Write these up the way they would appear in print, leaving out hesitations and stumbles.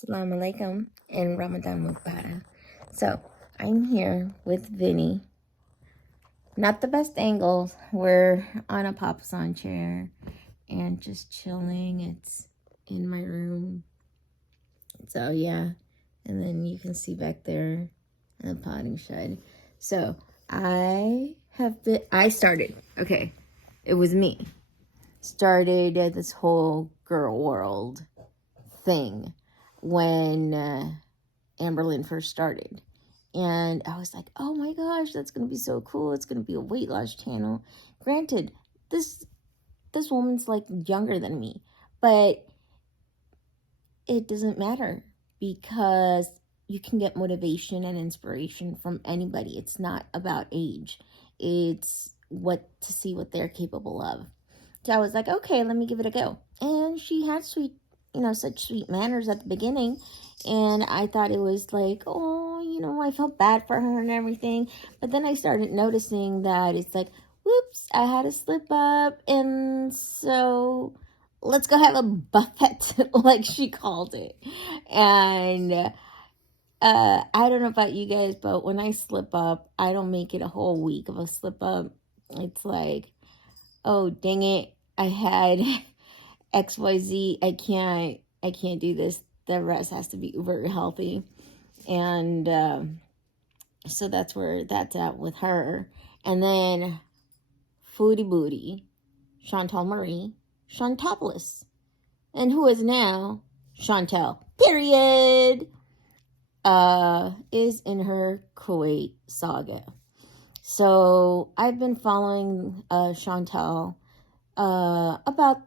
Assalamu alaikum and Ramadan Mubarak. So, I'm here with Vinny. Not the best angles. We're on a papasan chair and just chilling. It's in my room. So, yeah. And then you can see back there the potting shed. So, I started. Okay. It was me. Started this whole girl world thing when Amberlynn first started. And I was like, oh my gosh, that's going to be so cool. It's going to be a weight loss channel. Granted, this woman's like younger than me, but it doesn't matter because you can get motivation and inspiration from anybody. It's not about age. It's to see what they're capable of. So I was like, okay, let me give it a go. And she had such sweet manners at the beginning. And I thought it was like, oh, I felt bad for her and everything. But then I started noticing that it's like, whoops, I had a slip up. And so let's go have a buffet, like she called it. And I don't know about you guys, but when I slip up, I don't make it a whole week of a slip up. It's like, oh, dang it, I had XYZ, I can't do this. The rest has to be very healthy. And so that's where that's at with her. And then Foodie Booty, Chantal Marie, Chantopolis, and who is now Chantel, period, is in her Kuwait saga. So I've been following Chantal about,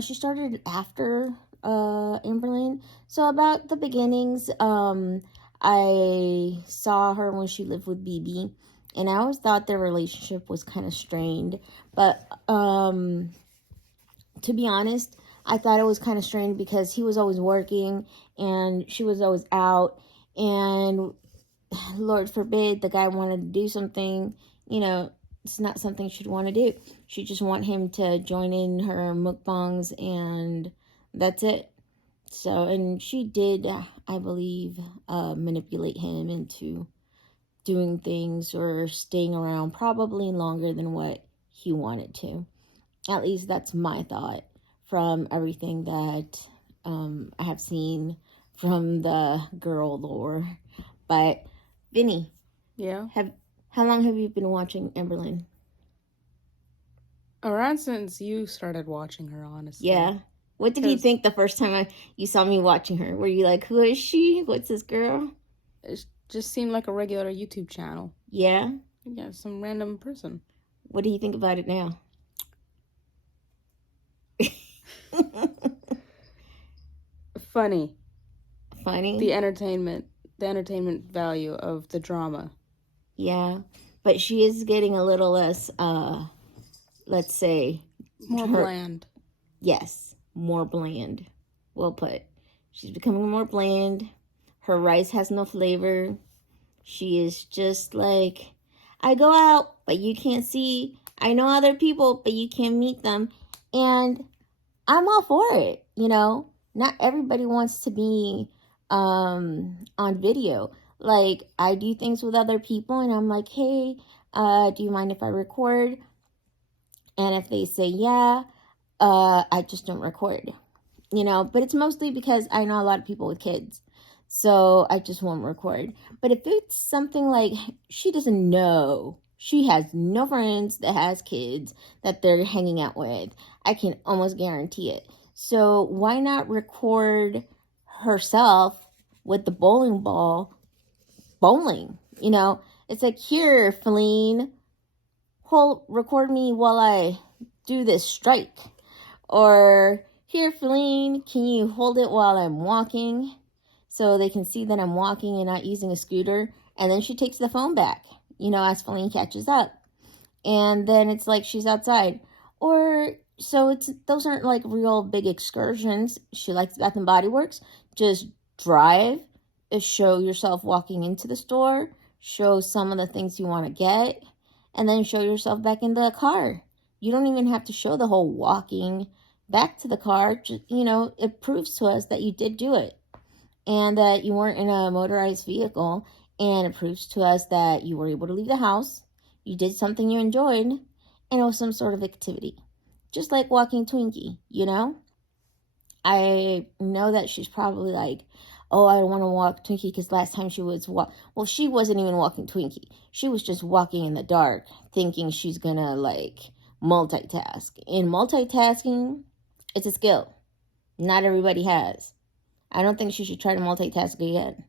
she started after Amberlynn. So about the beginnings, I saw her when she lived with BB, and I always thought their relationship was kind of strained. But to be honest, I thought it was kind of strained because he was always working and she was always out, and Lord forbid the guy wanted to do something, it's not something she'd want to do. She just want him to join in her mukbangs, and that's it. So, and she did, I believe, manipulate him into doing things or staying around probably longer than what he wanted to. At least that's my thought from everything that I have seen from the girl lore. But Vinny, yeah, how long have you been watching Amberlynn? around since you started watching her, honestly. Yeah. What did you think the first time you saw me watching her? Were you like, who is she? What's this girl? It just seemed like a regular YouTube channel. Yeah? Yeah, some random person. What do you think about it now? Funny. Funny? The entertainment value of the drama. Yeah. But she is getting a little less, let's say... More bland. Yes, more bland. Well put. She's becoming more bland. Her rice has no flavor. She is just like, I go out, but you can't see. I know other people, but you can't meet them. And I'm all for it, Not everybody wants to be on video. Like, I do things with other people, and I'm like, hey, do you mind if I record? And if they say yeah, I just don't record, but it's mostly because I know a lot of people with kids, so I just won't record. But if it's something like she doesn't know, she has no friends that has kids that they're hanging out with, I can almost guarantee it. So why not record herself with the bowling ball bowling? It's like, here, Feline, record me while I do this strike. Or, here, Feline, can you hold it while I'm walking? So they can see that I'm walking and not using a scooter. And then she takes the phone back, as Feline catches up. And then it's like she's outside. Or, so those aren't like real big excursions. She likes Bath and Body Works. Just drive, show yourself walking into the store, show some of the things you want to get, and then show yourself back into the car. You don't even have to show the whole walking back to the car. Just, it proves to us that you did do it. and that you weren't in a motorized vehicle. And it proves to us that you were able to leave the house, you did something you enjoyed, and it was some sort of activity. Just like walking Twinkie, you know? I know that she's probably like, oh, I don't want to walk Twinkie because last time she was well, she wasn't even walking Twinkie. She was just walking in the dark, thinking she's gonna like multitask. In multitasking, it's a skill not everybody has. I don't think she should try to multitask again.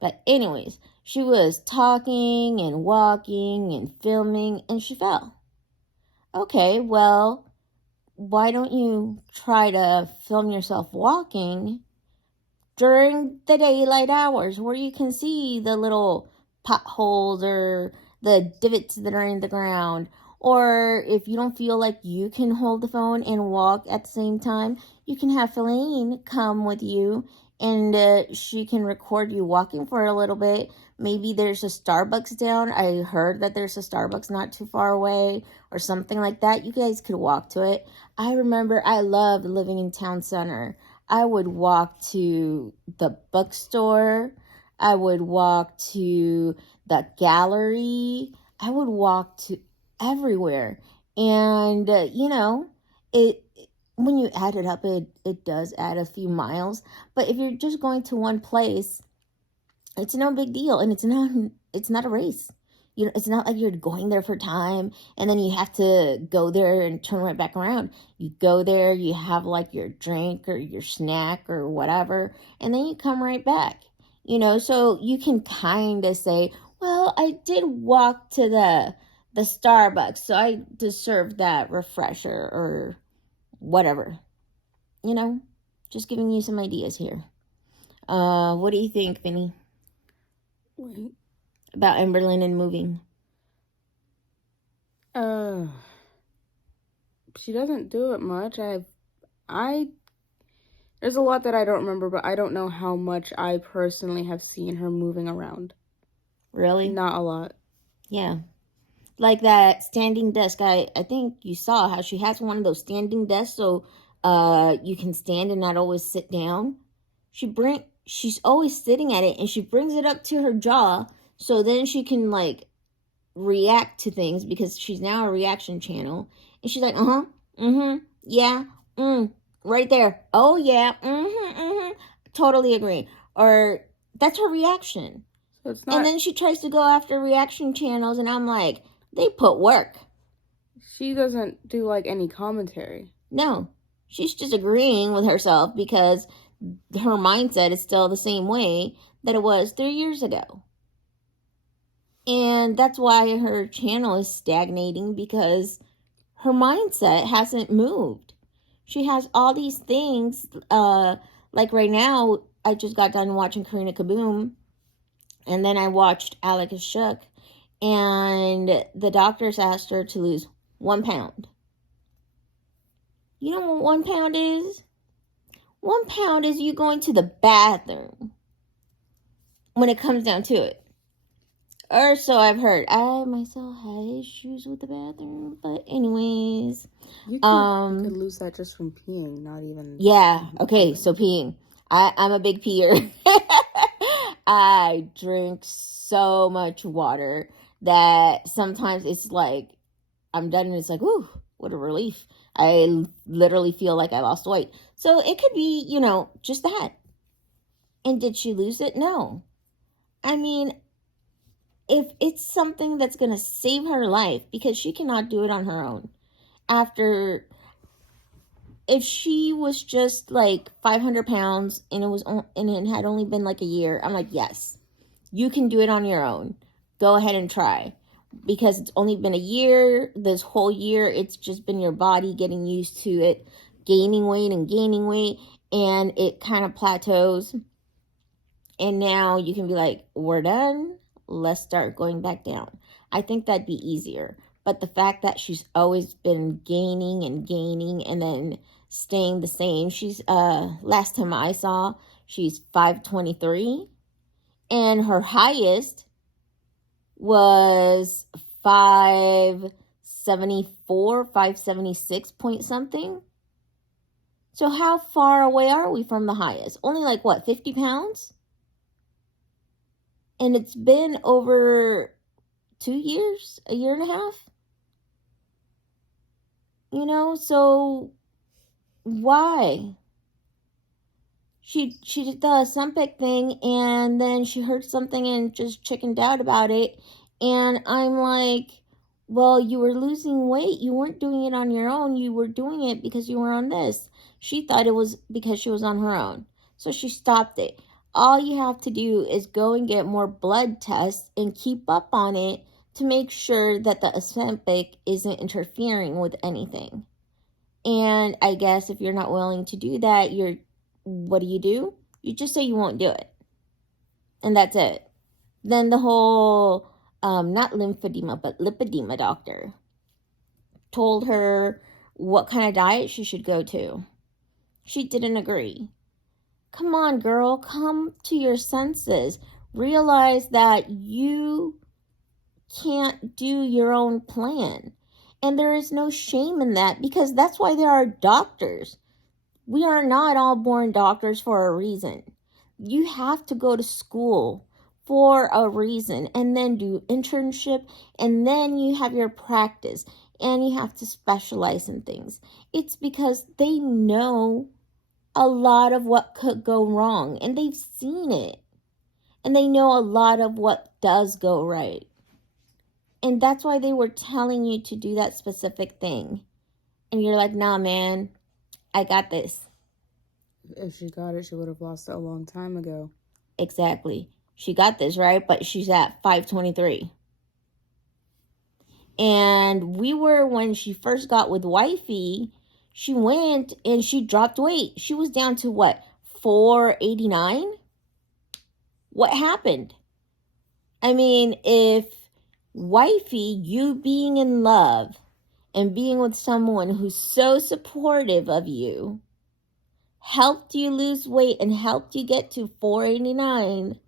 But anyways, she was talking and walking and filming, and she fell. Okay, well, why don't you try to film yourself walking during the daylight hours where you can see the little potholes or the divots that are in the ground? Or if you don't feel like you can hold the phone and walk at the same time, you can have Feline come with you, and she can record you walking for a little bit. Maybe there's a Starbucks down. I heard that there's a Starbucks not too far away or something like that. You guys could walk to it. I remember I loved living in town center. I would walk to the bookstore. I would walk to the gallery. I would walk to everywhere. And, it when you add it up, it does add a few miles. But if you're just going to one place, it's no big deal. And it's not a race. It's not like you're going there for time and then you have to go there and turn right back around. You go there, you have like your drink or your snack or whatever, and then you come right back. So you can kind of say, well, I did walk to the Starbucks, so I deserve that refresher or whatever. Just giving you some ideas here. What do you think, Vinny? Wait. About Emberlyn and moving? She doesn't do it much. There's a lot that I don't remember, but I don't know how much I personally have seen her moving around. Really? Not a lot. Yeah. Like that standing desk. I think you saw how she has one of those standing desks so you can stand and not always sit down. She's always sitting at it and she brings it up to her jaw so then she can like react to things because she's now a reaction channel. And she's like, yeah, right there. Oh yeah, totally agree. Or that's her reaction. So it's not. And then she tries to go after reaction channels, and I'm like, they put work. She doesn't do like any commentary. No, she's just agreeing with herself because her mindset is still the same way that it was 3 years ago. And that's why her channel is stagnating because her mindset hasn't moved. She has all these things. Like right now, I just got done watching Karina Kaboom. And then I watched Alex Shook. And the doctors asked her to lose 1 pound. You know what 1 pound is? 1 pound is you going to the bathroom. When it comes down to it. Or so I've heard. I myself had issues with the bathroom. But anyways. You could lose that just from peeing, not even. Yeah. Okay, so peeing. I'm a big peer. I drink so much water that sometimes it's like I'm done and it's like, ooh, what a relief. I literally feel like I lost weight. So it could be, just that. And did she lose it? No. I mean, if it's something that's going to save her life because she cannot do it on her own. If she was just like 500 pounds and it had only been like a year, I'm like, yes, you can do it on your own. Go ahead and try. Because it's only been a year, this whole year, it's just been your body getting used to it, gaining weight, and it kind of plateaus. And now you can be like, we're done. Let's start going back down. I think that'd be easier. But the fact that she's always been gaining and then staying the same. She's, last time I saw, she's 523. And her highest was 574, 576 point something. So how far away are we from the highest? Only like what, 50 pounds? And it's been over 2 years, a year and a half. You know, so why? She did the Ozempic thing, and then she heard something and just chickened out about it. And I'm like, well, you were losing weight. You weren't doing it on your own. You were doing it because you were on this. She thought it was because she was on her own. So she stopped it. All you have to do is go and get more blood tests and keep up on it to make sure that the Ozempic isn't interfering with anything. And I guess if you're not willing to do that, what do? You just say you won't do it. And that's it. Then the whole, not lymphedema, but lipedema doctor told her what kind of diet she should go to. She didn't agree. Come on, girl, come to your senses. Realize that you can't do your own plan. And there is no shame in that, because that's why there are doctors. We are not all born doctors for a reason. You have to go to school for a reason, and then do internship, and then you have your practice, and you have to specialize in things. It's because they know a lot of what could go wrong, and they've seen it, and they know a lot of what does go right. And that's why they were telling you to do that specific thing. And you're like, nah, man, I got this. If she got it, she would have lost it a long time ago. Exactly. She got this, right? But she's at 523. And when she first got with wifey, she went and she dropped weight. She was down to what, 489? What happened? I mean, if wifey, you being in love and being with someone who's so supportive of you, helped you lose weight and helped you get to 489,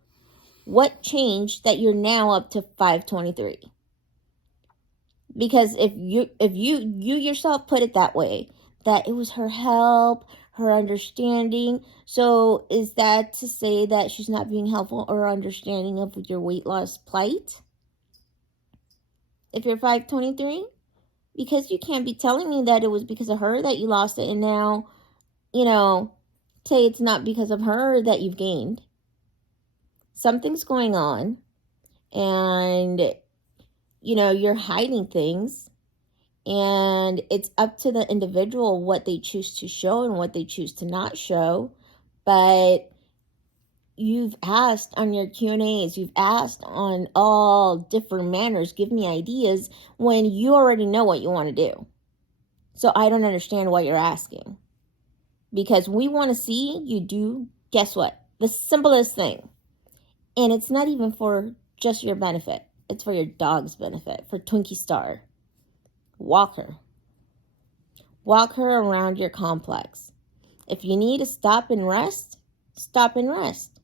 what changed that you're now up to 523? Because if you yourself put it that way, that it was her help, her understanding. So is that to say that she's not being helpful or understanding of your weight loss plight? If you're 523? Because you can't be telling me that it was because of her that you lost it, and now, say it's not because of her that you've gained. Something's going on, and, you're hiding things, and it's up to the individual what they choose to show and what they choose to not show. But you've asked on your Q&As, you've asked on all different manners, give me ideas, when you already know what you want to do. So I don't understand why you're asking. Because we want to see you do, guess what? The simplest thing. And it's not even for just your benefit. It's for your dog's benefit, for Twinkie Star. Walk her. Walk her around your complex. If you need to stop and rest, stop and rest.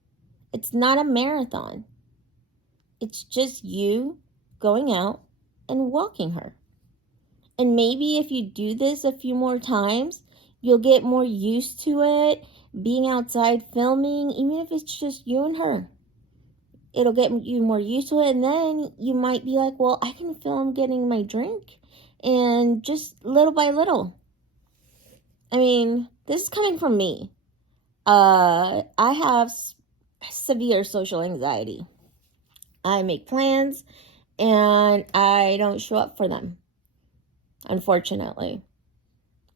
It's not a marathon. It's just you going out and walking her. And maybe if you do this a few more times, you'll get more used to it, being outside filming, even if it's just you and her. It'll get you more used to it, and then you might be like, well, I can film getting my drink, and just little by little. I mean, this is coming from me. I have severe social anxiety. I make plans, and I don't show up for them, unfortunately.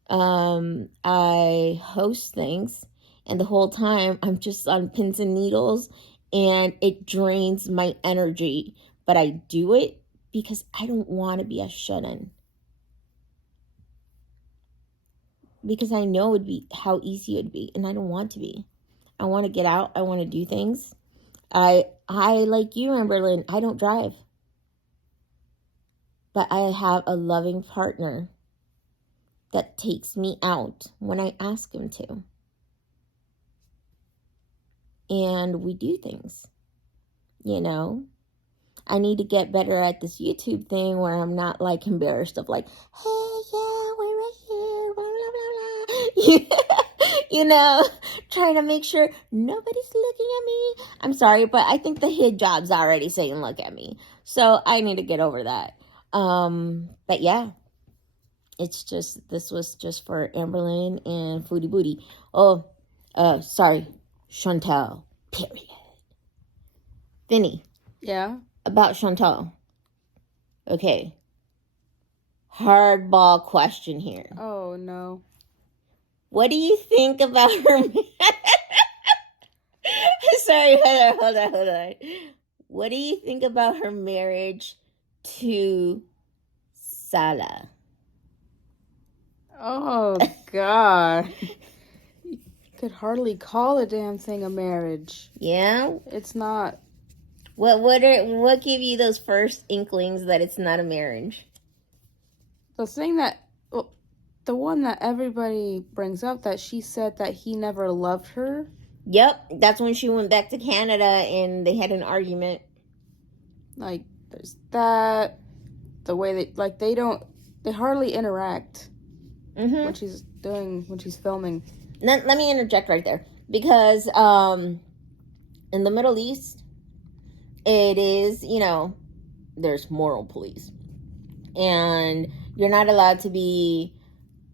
I host things, and the whole time I'm just on pins and needles, and it drains my energy. But I do it because I don't want to be a shut-in. Because I know it would be how easy it would be, and I don't want to be. I want to get out. I want to do things. I like you, Amberlynn, I don't drive. But I have a loving partner that takes me out when I ask him to. And we do things, I need to get better at this YouTube thing where I'm not like embarrassed of like, hey, yeah, we're right here, blah, blah, blah, blah. you know, trying to make sure nobody's looking at me. I'm sorry, but I think the hijab's already saying look at me. So I need to get over that. But yeah, this was just for Amberlynn and Foodie Booty. Oh, sorry, Chantel, period. Vinny, Yeah. about Chantel. Okay. Hardball question here. Oh no. What do you think about her? Sorry, hold on. What do you think about her marriage to Salah? Oh God. You could hardly call a damn thing a marriage. Yeah. It's not. What gave you those first inklings that it's not a marriage? The thing that, well, the one that everybody brings up, that she said that he never loved her. Yep, that's when she went back to Canada and they had an argument. Like, there's that. The way they hardly interact Mm-hmm. when she's filming. Let me interject right there. Because in the Middle East, it is, there's moral police. And you're not allowed to be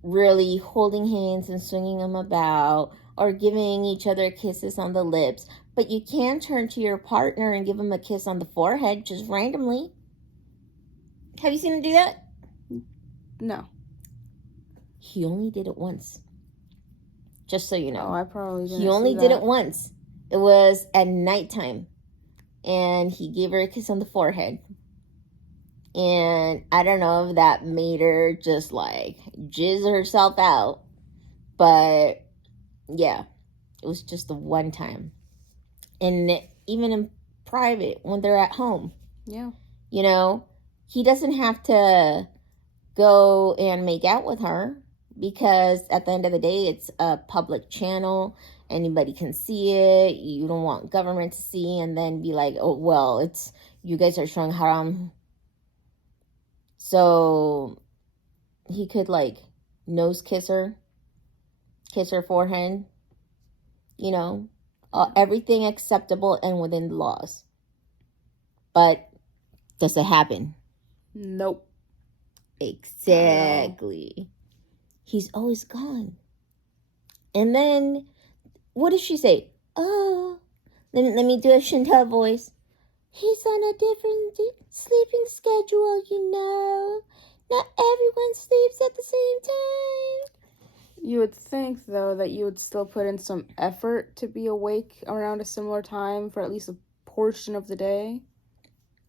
really holding hands and swinging them about or giving each other kisses on the lips. But you can turn to your partner and give them a kiss on the forehead just randomly. Have you seen him do that? No. He only did it once. Just so you know. Oh, I probably didn't. He only did it once. It was at nighttime. And he gave her a kiss on the forehead. And I don't know if that made her just like jizz herself out. But yeah, it was just the one time. And even in private, when they're at home. Yeah. He doesn't have to go and make out with her. Because at the end of the day, it's a public channel. Anybody can see it. You don't want government to see and then be like, oh, well, you guys are showing haram. So he could like nose kiss her forehead, everything acceptable and within the laws. But does it happen? Nope. Exactly. He's always gone. And then, what does she say? Oh, let me do a Chantel voice. He's on a different sleeping schedule, Not everyone sleeps at the same time. You would think, though, that you would still put in some effort to be awake around a similar time for at least a portion of the day.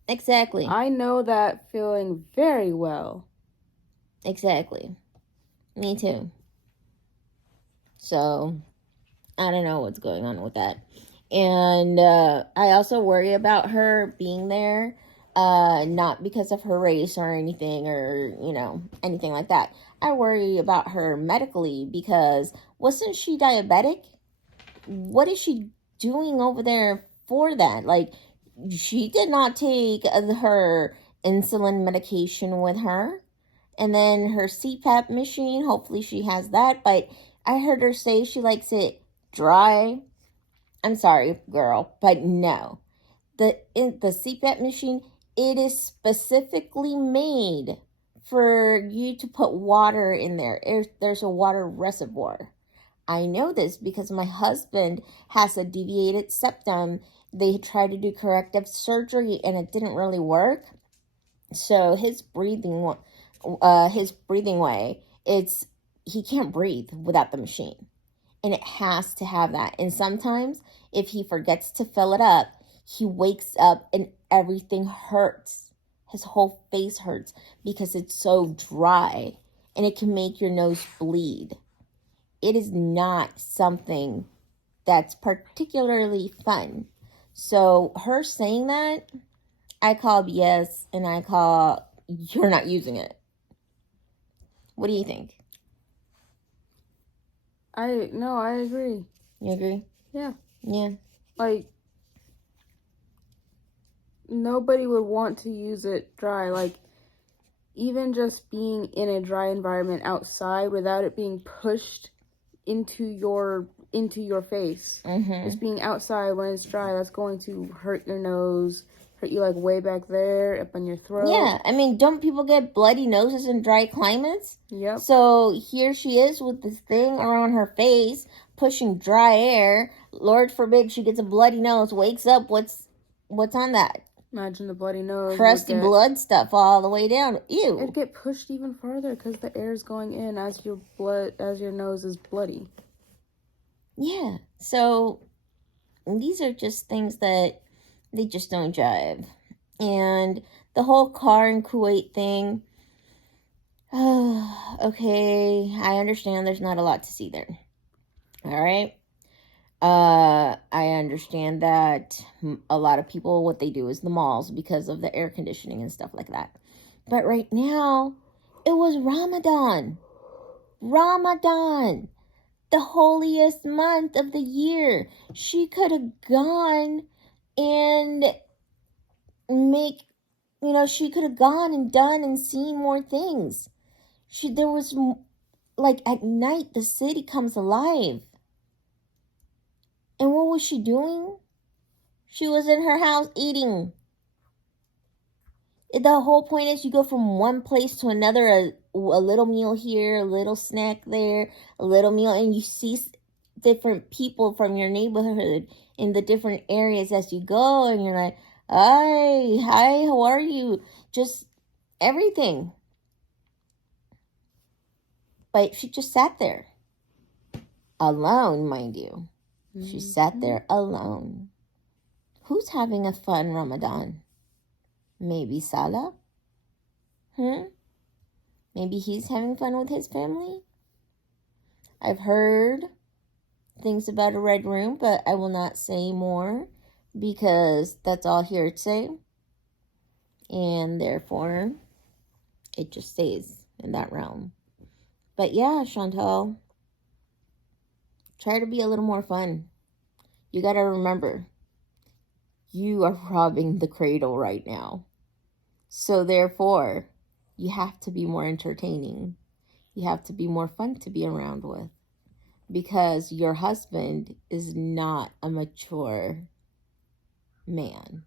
Exactly. I know that feeling very well. Exactly. Me too. So, I don't know what's going on with that. And I also worry about her being there, not because of her race or anything or, anything like that. I worry about her medically because wasn't she diabetic? What is she doing over there for that? Like, she did not take her insulin medication with her. And then her CPAP machine, hopefully she has that. But I heard her say she likes it dry. I'm sorry, girl, but no. The CPAP machine, it is specifically made for you to put water in there. There's a water reservoir. I know this because my husband has a deviated septum. They tried to do corrective surgery and it didn't really work. So his breathing way, he can't breathe without the machine. And it has to have that. And sometimes if he forgets to fill it up, he wakes up and everything hurts. His whole face hurts because it's so dry and it can make your nose bleed. It is not something that's particularly fun. So her saying that, I call BS and I call you're not using it. What do you think? I agree. You agree? Yeah. Yeah. Like, nobody would want to use it dry. Like, even just being in a dry environment outside without it being pushed into your face. Just being outside when it's dry, that's going to hurt your nose, hurt you like way back there, up on your throat. Yeah, I mean, don't people get bloody noses in dry climates? Yep. So here she is with this thing around her face, pushing dry air. Lord forbid she gets a bloody nose, wakes up, what's on that? Imagine the bloody nose. Crusty blood stuff all the way down. Ew. It'd get pushed even farther because the air is going in as your nose is bloody. Yeah, so these are just things that they just don't jive. And the whole car in Kuwait thing, okay, I understand there's not a lot to see there. All right. I understand that a lot of people, what they do is the malls because of the air conditioning and stuff like that. But right now, it was Ramadan. Ramadan, the holiest month of the year. She could have gone and she could have gone and done and seen more things. There was, like, at night, the city comes alive. And what was she doing? She was in her house eating. The whole point is you go from one place to another, a little meal here, a little snack there, a little meal, and you see different people from your neighborhood in the different areas as you go, and you're like, hi, how are you? Just everything. But she just sat there. Alone, mind you. She sat there alone. Who's having a fun Ramadan? Maybe Salah? Maybe he's having fun with his family? I've heard things about a red room, but I will not say more because that's all hearsay. And therefore, it just stays in that realm. But yeah, Chantal, try to be a little more fun. You got to remember, you are robbing the cradle right now. So therefore, you have to be more entertaining. You have to be more fun to be around with. Because your husband is not a mature man.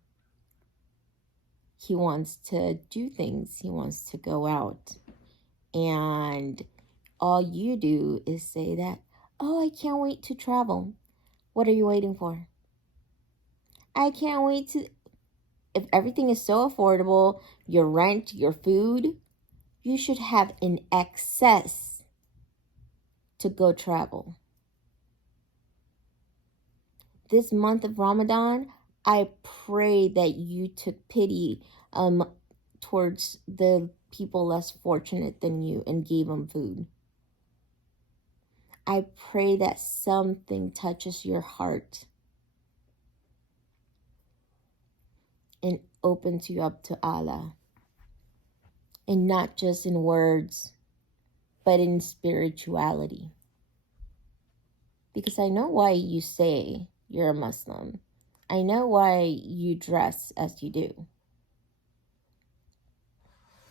He wants to do things. He wants to go out. And all you do is say that, oh, I can't wait to travel. What are you waiting for? I can't wait to... If everything is so affordable, your rent, your food, you should have an excess to go travel. This month of Ramadan, I pray that you took pity towards the people less fortunate than you and gave them food. I pray that something touches your heart and opens you up to Allah. And not just in words, but in spirituality. Because I know why you say you're a Muslim. I know why you dress as you do.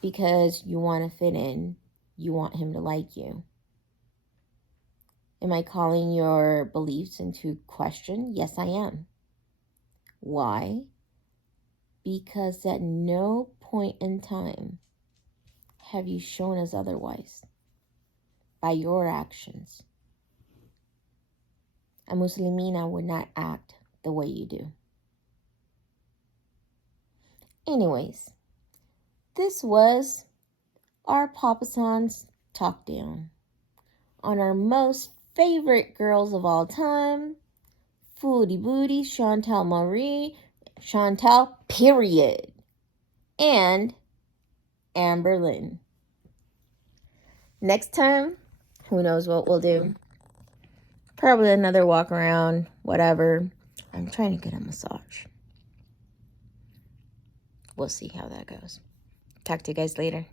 Because you want to fit in. You want him to like you. Am I calling your beliefs into question? Yes, I am. Why? Because at no point in time have you shown us otherwise by your actions. A Muslimina would not act the way you do. Anyways, this was our Papa San's Talk Down on our most favorite girls of all time, Foodie Booty, Chantal Marie, Chantal, period, and Amber Lynn. Next time, who knows what we'll do. Probably another walk around, whatever. I'm trying to get a massage. We'll see how that goes. Talk to you guys later.